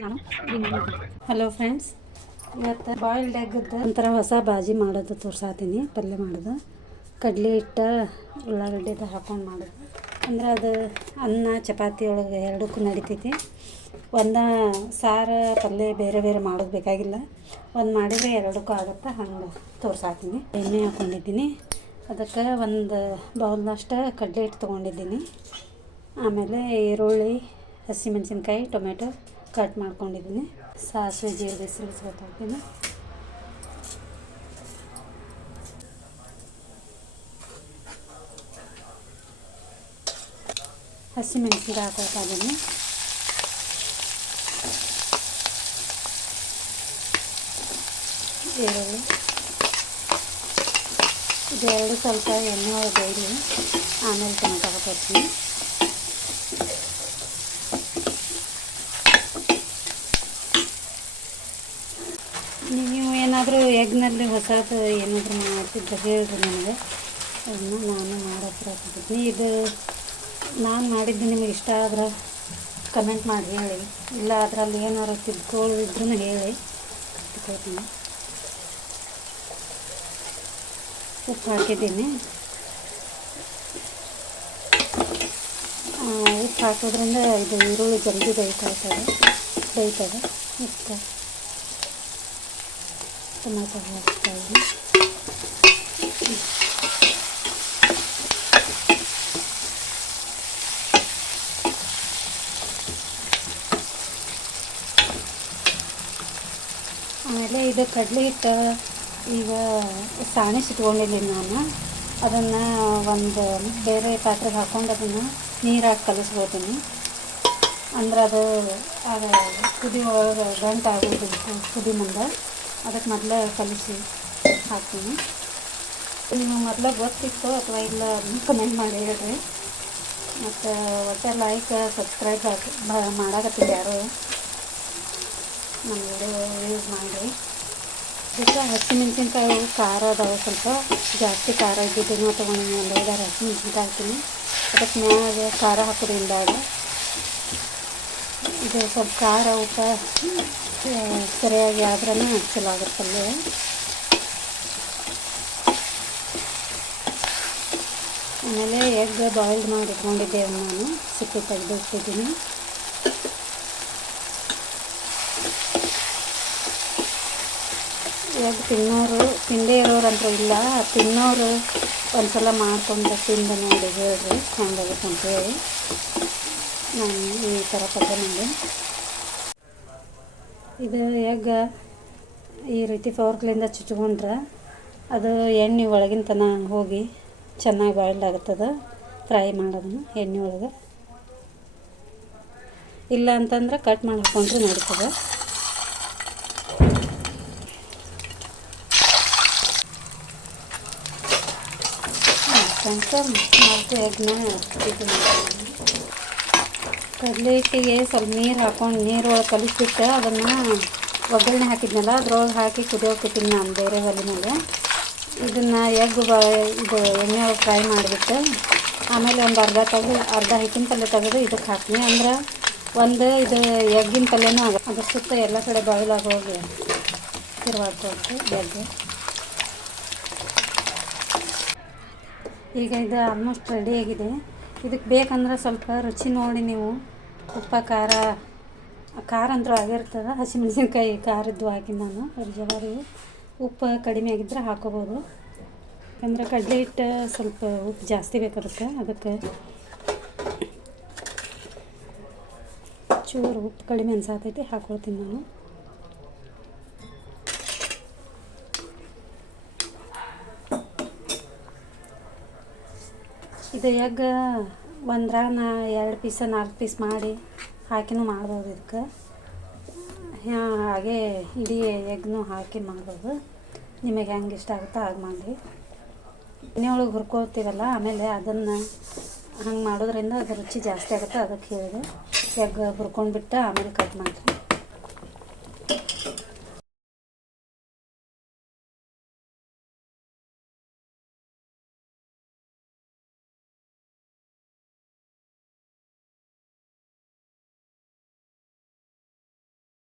Hello friends, ಇವತ್ತು boiled ಎಗ್ಗದ್ದು ಒಂಥರ ಹೊಸ ಬಾಜಿ ಮಾಡೋದು ತೋರ್ಸಾತೀನಿ. ಪಲ್ಯ ಮಾಡೋದು ಕಡಲೆ ಹಿಟ್ಟು ಉಳ್ಳಾಗಡ್ಡೆದು ಹಾಕೊಂಡು ಮಾಡೋದು ಅಂದ್ರೆ ಅದು ಅನ್ನ ಚಪಾತಿ ಒಳಗೆ ಎರಡಕ್ಕೂ ನಡಿತೈತಿ. ಒಂದು ಸಾರು ಪಲ್ಯ ಬೇರೆ ಬೇರೆ ಮಾಡೋದು ಬೇಕಾಗಿಲ್ಲ, ಒಂದು ಮಾಡಿದರೆ ಎರಡಕ್ಕೂ ಆಗುತ್ತೆ. ಹಂಗೆ ತೋರ್ಸಾತೀನಿ. ಎಣ್ಣೆ ಹಾಕ್ಕೊಂಡಿದ್ದೀನಿ, ಅದಕ್ಕೆ ಒಂದು ಬೌಲ್ನಷ್ಟು ಕಡಲೆ ಹಿಟ್ಟು ತೊಗೊಂಡಿದ್ದೀನಿ. ಆಮೇಲೆ ಈರುಳ್ಳಿ, ಹಸಿಮೆಣಸಿನ್ಕಾಯಿ, ಟೊಮೆಟೊ ಕಟ್ ಮಾಡ್ಕೊಂಡಿದ್ದೀನಿ. ಸಾಸಿವೆ ಜೀರಿಗೆ ಸಿಡಿಸ್ಕೊತಾಯಿದ್ದೀನಿ. ಹಸಿಮೆಣಸಿನ್ಕಾಯಿ ಹಾಕೋತಾ ಇದ್ದೀನಿ. ಈರುಳ್ಳಿ ಇದೆರಡು ಸ್ವಲ್ಪ ಎಣ್ಣೆ ಒಳಗೆ ಬೇಯಲಿ, ಆಮೇಲೆ ಟೊಮೆಟೊ ಹಾಕೋತೀನಿ. ನೀವು ಏನಾದರೂ ಎಗ್ನಲ್ಲಿ ಹೊಸದು ಏನಾದರೂ ಮಾಡ್ತಿದ್ರೆ ಹೇಳಿರಿ ನನಗೆ, ಅದನ್ನು ನಾನು ಮಾಡೋಕ್ಕೆ ಪ್ರಯತ್ನಿಸ್ತೀನಿ. ಇದು ನಾನು ಮಾಡಿದ್ದು ನಿಮಗೆ ಇಷ್ಟ ಆದ್ರೆ ಕಮೆಂಟ್ ಮಾಡಿ ಹೇಳಿ, ಇಲ್ಲ ಅದರಲ್ಲಿ ಏನಾದ್ರು ತಿದ್ಕೊಳ್ಳಿದ್ರೂ ಹೇಳಿ ತಿಳ್ಕೊಳ್ತೀನಿ. ಉಪ್ಪು ಹಾಕಿದ್ದೀನಿ. ಉಪ್ಪು ಹಾಕೋದ್ರಿಂದ ಇದು ಈರುಳ್ಳಿ ಜಲ್ದಿ ಬೇಯ್ತದೆ. ಉಪ್ಪು ಟೊಮೆಟೊ ಹಾಕ್ತಾಯಿದ್ದೀನಿ. ಆಮೇಲೆ ಇದು ಕಡಲೆ ಹಿಟ್ಟು ಈಗ ಸಾಣಿಸಿಟ್ಕೊಂಡಿದ್ದೀನಿ ನಾನು. ಅದನ್ನು ಒಂದು ಬೇರೆ ಪಾತ್ರೆಗೆ ಹಾಕ್ಕೊಂಡು ಅದನ್ನು ನೀರಾಗಿ ಕಲಿಸ್ಬೋತೀನಿ. ಅಂದ್ರೆ ಅದು ಕುದಿ ಒಳಗೆ ಗಂಟು ಆಗೋದು ಕುದಿ ಮುಂದೆ, ಅದಕ್ಕೆ ಮೊದಲೇ ಕಲಿಸಿ ಹಾಕ್ತೀನಿ. ನಿಮಗೆ ಮೊದಲೇ ಗೊತ್ತಿತ್ತು ಅಥವಾ ಇಲ್ಲ ಅದನ್ನು ಕಮೆಂಟ್ ಮಾಡಿ ಹೇಳ್ರಿ. ಮತ್ತು ಒಟ್ಟು ಲೈಕ್ ಸಬ್ಸ್ಕ್ರೈಬ್ ಮಾಡಾಕತ್ತೀನಿ ಯಾರು ನಮ್ಮ ವಿಡಿಯೋ ಯೂಸ್ ಮಾಡಿ. ಇದಕ್ಕೆ ಹಸಿಮೆಣ್ಸಿನ್ಕಾಯಿ ಖಾರ ಅದಾವೆ, ಸ್ವಲ್ಪ ಜಾಸ್ತಿ ಖಾರ ಇದ್ದಿದ್ದನ್ನು ತೊಗೊಂಡಿನಿ. ಒಂದು 5-6 ಹಸಿಮೆಣ್ಸಿನ್ಕಾಯಿ ಹಾಕ್ತೀನಿ. ಅದಕ್ಕೆ ಮ್ಯಾಗೆ ಖಾರ ಹಾಕೋದ್ರಿಂದ ಇದು ಸ್ವಲ್ಪ ಖಾರ ಊಟ ಸರಿಯಾಗಿ ಆದ್ರೂ ಚಲೋ ಆಗುತ್ತಲ್ಲೇ. ಆಮೇಲೆ ಎಗ್ ಬಾಯ್ಲ್ಡ್ ಮಾಡಿ ಇಟ್ಕೊಂಡಿದ್ದೇವೆ, ನಾನು ಸಿಪ್ಪೆ ತೆಗೆದು ಇಟ್ಟಿದ್ದೀನಿ. ಎಗ್ ತಿಂದೇ ಇರೋರಂತೂ ಇಲ್ಲ, ತಿನ್ನೋರು ಒಂದು ಸಲ ಮಾಡ್ಕೊಂಡು ತಿಂದು ನೋಡಿ ಹೇಳ್ರಿ ಹೆಂಗಾಗುತ್ತೆ ಅಂತೇಳಿ. ನಾನು ಈ ಥರ ಪಲ್ಯ ಮಾಡಿ ಇದು ಎಗ್ ಈ ರೀತಿ ಫೋರ್ಕ್ಲಿಂದ ಚುಚ್ಕೊಂಡ್ರೆ ಅದು ಎಣ್ಣೆ ಒಳಗಿನ ತನಕ ಹೋಗಿ ಚೆನ್ನಾಗಿ ಬಾಯ್ಲ್ಡ್ ಆಗುತ್ತದೆ. ಫ್ರೈ ಮಾಡೋದನ್ನು ಎಣ್ಣೆ ಒಳಗೆ, ಇಲ್ಲ ಅಂತಂದ್ರೆ ಕಟ್ ಮಾಡಿ ಹಾಕ್ಕೊಂಡ್ರೆ ನಡೀತದೆ. ನಾಲ್ಕು ಎಗ್ನ ಕಡಲೆ ಹಿಟ್ಟಿಗೆ ಸ್ವಲ್ಪ ನೀರು ಹಾಕ್ಕೊಂಡು ನೀರು ಒಳಗೆ ಕಲಿಸ್ಬಿಟ್ಟು ಅದನ್ನು ಒಗ್ಗರಣೆ ಹಾಕಿದ್ನಲ್ಲ ಅದ್ರೊಳಗೆ ಹಾಕಿ ಕುದಿಯೋಕಿದ್ದೀನಿ ನಾನು ಬೇರೆ ಒಲೆ ಮೇಲೆ. ಇದನ್ನು ಎಗ್ ಇದು ಎಣ್ಣೆ ಒಳಗೆ ಫ್ರೈ ಮಾಡಿಬಿಟ್ಟು ಆಮೇಲೆ ಒಂದು ಅರ್ಧ ಹಿಟ್ಟಿನ ಪಲ್ಯ ತೆಗೆದು ಇದಕ್ಕೆ ಹಾಕ್ತೀನಿ. ಅಂದ್ರೆ ಒಂದು ಇದು ಎಗ್ಗಿನ ಪಲ್ಯನೂ ಅದ್ರ ಸುತ್ತ ಎಲ್ಲ ಕಡೆ ಬಾಯ್ಲ್ ಆಗೋಗಿ ತಿರುವಾಡ್ಕೊಳ್ತು ಎಗ್. ಈಗ ಇದು ಆಲ್ಮೋಸ್ಟ್ ರೆಡಿಯಾಗಿದೆ. ಇದಕ್ಕೆ ಬೇಕಂದ್ರೆ ಸ್ವಲ್ಪ ರುಚಿ ನೋಡಿ ನೀವು ಉಪ್ಪು ಖಾರ ಅಂತೂ ಆಗಿರ್ತದೆ. ಹಸಿಮೆಣಸಿನ್ಕಾಯಿ ಖಾರದ್ದು ಹಾಕಿ ನಾನು ಜವಾರಿ ಉಪ್ಪು ಕಡಿಮೆ ಆಗಿದ್ದರೆ ಹಾಕೋಬೋದು. ಯಾಕಂದರೆ ಕಡಲೆ ಹಿಟ್ಟು ಸ್ವಲ್ಪ ಉಪ್ಪು ಜಾಸ್ತಿ ಬೇಕಾಗುತ್ತೆ, ಅದಕ್ಕೆ ಚೂರು ಉಪ್ಪು ಕಡಿಮೆ ಅನ್ಸಾತೈತಿ ಹಾಕ್ಕೊಳ್ತೀನಿ ನಾನು. ಇದು ಎಗ್ ಒಂದ್ರಾಗ 2 ಪೀಸ್ 4 ಪೀಸ್ ಮಾಡಿ ಹಾಕಿನೂ ಮಾಡ್ಬೋದು. ಇದಕ್ಕೆ ಹಾಗೆ ಇಡೀ ಎಗ್ನೂ ಹಾಕಿ ಮಾಡ್ಬೋದು. ನಿಮಗೆ ಹೆಂಗೆ ಇಷ್ಟ ಆಗುತ್ತೋ ಹಾಗೆ ಮಾಡಿ. ಎಣ್ಣೆ ಒಳಗೆ ಹುರ್ಕೋತೀವಲ್ಲ, ಆಮೇಲೆ ಅದನ್ನು ಹಂಗೆ ಮಾಡೋದ್ರಿಂದ ಅದು ರುಚಿ ಜಾಸ್ತಿ ಆಗುತ್ತೆ. ಅದಕ್ಕೆ ಹೇಳಿದೆ ಎಗ್ ಹುರ್ಕೊಂಡ್ಬಿಟ್ಟು ಆಮೇಲೆ ಕಟ್ ಮಾಡಿರಿ.